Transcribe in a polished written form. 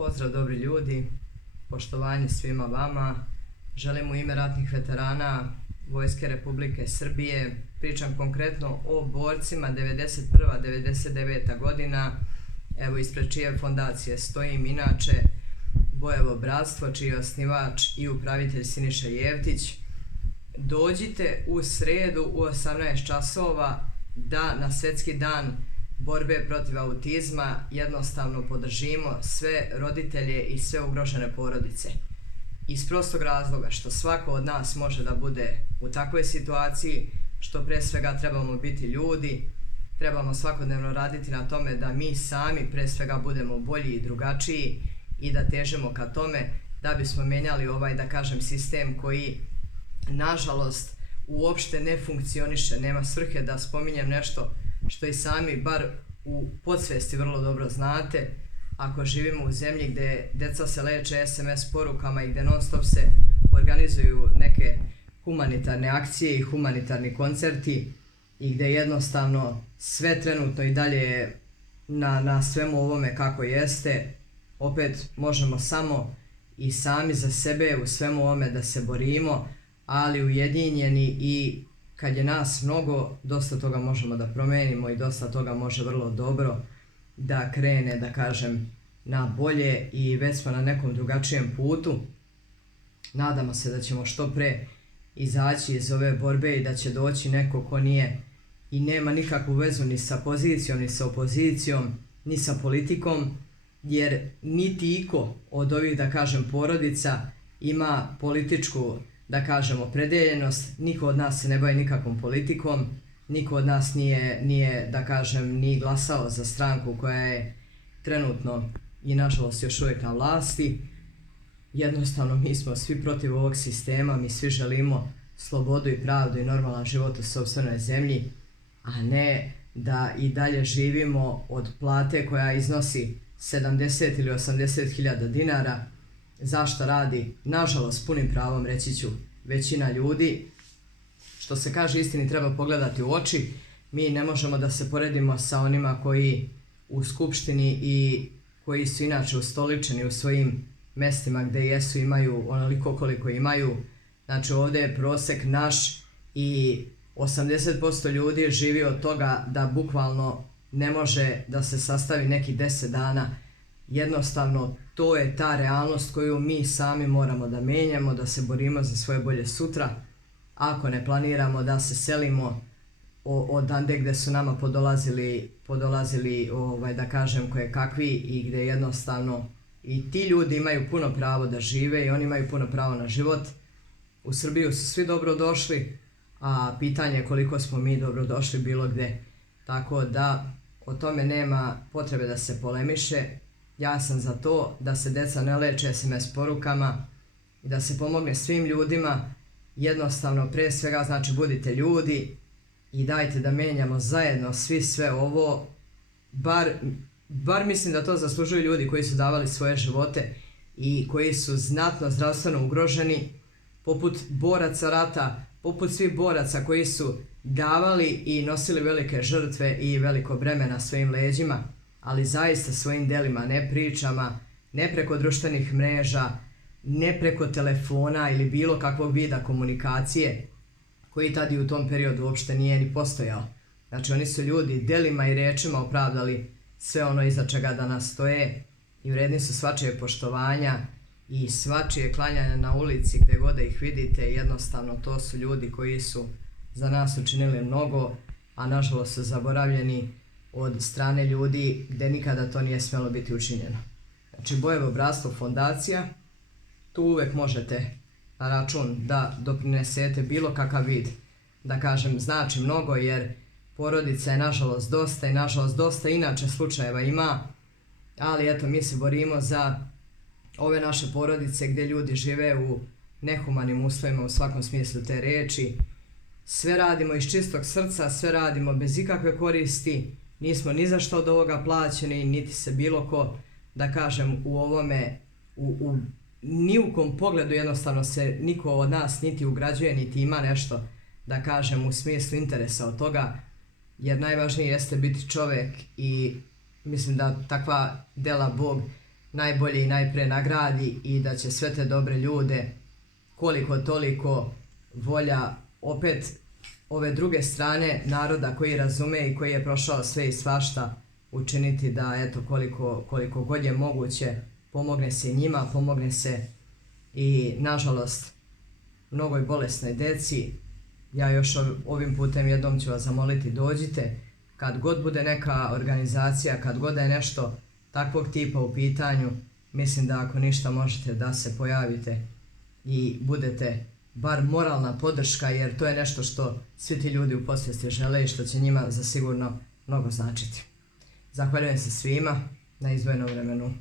Pozdrav dobri ljudi, poštovanje svima vama. Želim u ime ratnih veterana Vojske Republike Srbije, pričam konkretno o borcima 91-99 godina, evo ispred čije fondacije stojim, inače Bojevo bratstvo, čiji je osnivač i upravitelj Siniša Jevtić. Dođite u sredu u 18 časova da na Svjetski dan borbe protiv autizma jednostavno podržimo sve roditelje i sve ugrožene porodice. Iz prostog razloga što svako od nas može da bude u takvoj situaciji, što pre svega trebamo biti ljudi, trebamo svakodnevno raditi na tome da mi sami pre svega budemo bolji i drugačiji i da težimo ka tome da bismo menjali ovaj, da kažem, sistem koji nažalost uopšte ne funkcioniše, nema svrhe da spominjem nešto što i sami bar u podsvesti vrlo dobro znate. Ako živimo u zemlji gdje deca se leče SMS porukama i gdje non stop se organizuju neke humanitarne akcije i humanitarni koncerti i gdje jednostavno sve trenutno i dalje je na svemu ovome kako jeste, opet možemo samo i sami za sebe u svemu ovome da se borimo, ali ujedinjeni, i kad je nas mnogo, dosta toga možemo da promenimo i dosta toga može vrlo dobro da krene, da kažem, na bolje, i već smo na nekom drugačijem putu. Nadamo se da ćemo što pre izaći iz ove borbe i da će doći neko ko nije i nema nikakvu vezu ni sa pozicijom, ni sa opozicijom, ni sa politikom, jer niti iko od ovih, da kažem, porodica ima političku, da kažem, opredeljenost. Niko od nas se ne bavi nikakvom politikom, niko od nas nije, da kažem, ni glasao za stranku koja je trenutno i nažalost još uvijek na vlasti. Jednostavno mi smo svi protiv ovog sistema, mi svi želimo slobodu i pravdu i normalan život u sopstvenoj zemlji, a ne da i dalje živimo od plate koja iznosi 70 ili 80 hiljada dinara, zašto radi, nažalost, punim pravom reći ću, većina ljudi. Što se kaže, istini treba pogledati u oči. Mi ne možemo da se poredimo sa onima koji u skupštini i koji su inače ustoličeni u svojim mestima gdje jesu, imaju onoliko koliko imaju. Znači ovdje je prosek naš i 80% ljudi živi od toga da bukvalno ne može da se sastavi neki 10 dana. Jednostavno to je ta realnost koju mi sami moramo da menjamo, da se borimo za svoje bolje sutra. Ako ne planiramo da se selimo odande gdje su nama podolazili da kažem, koje kakvi, i gdje jednostavno i ti ljudi imaju puno pravo da žive i oni imaju puno pravo na život. U Srbiju su svi dobrodošli, a pitanje je koliko smo mi dobrodošli bilo gdje. Tako da o tome nema potrebe da se polemiše. Ja sam za to da se deca ne leče SMS porukama i da se pomogne svim ljudima. Jednostavno, pre svega, znači, budite ljudi i dajte da menjamo zajedno svi sve ovo. Bar mislim da to zaslužuju ljudi koji su davali svoje živote i koji su znatno zdravstveno ugroženi, poput boraca rata, poput svih boraca koji su davali i nosili velike žrtve i veliko breme na svojim leđima, ali zaista svojim delima, ne pričama, ne preko društvenih mreža, ne preko telefona ili bilo kakvog vida komunikacije koji tad i u tom periodu uopšte nije ni postojao. Znači oni su ljudi delima i rečima opravdali sve ono iza čega danas stoje i vredni su svačije poštovanja i svačije klanjanja na ulici gdje god da ih vidite. Jednostavno to su ljudi koji su za nas učinili mnogo, a nažalost su zaboravljeni od strane ljudi gdje nikada to nije smjelo biti učinjeno. Znači Bojevo bratstvo fondacija, tu uvek možete na račun da doprinesete bilo kakav vid, da kažem, znači mnogo, jer porodica je nažalost dosta i nažalost dosta inače slučajeva ima, ali eto, mi se borimo za ove naše porodice gdje ljudi žive u nehumanim uslovima u svakom smislu te reči. Sve radimo iz čistog srca, sve radimo bez ikakve koristi, nismo ni za što od ovoga plaćeni, niti se bilo ko, da kažem, u ovome, ni u kom pogledu jednostavno se niko od nas niti ugrađuje, niti ima nešto, da kažem, u smislu interesa od toga, jer najvažnije jeste biti čovjek i mislim da takva dela Bog najbolje i najprije nagradi i da će sve te dobre ljude, koliko toliko volja opet ove druge strane naroda koji razume i koji je prošao sve i svašta učiniti da eto koliko god je moguće pomogne se njima, pomogne se i nažalost mnogoj bolesnoj deci. Ja još ovim putem jednom ću vas zamoliti, dođite kad god bude neka organizacija, kad god je nešto takvog tipa u pitanju. Mislim da ako ništa možete da se pojavite i budete bar moralna podrška, jer to je nešto što svi ti ljudi u podsvijesti žele i što će njima zasigurno mnogo značiti. Zahvaljujem se svima na izdvojenom vremenu.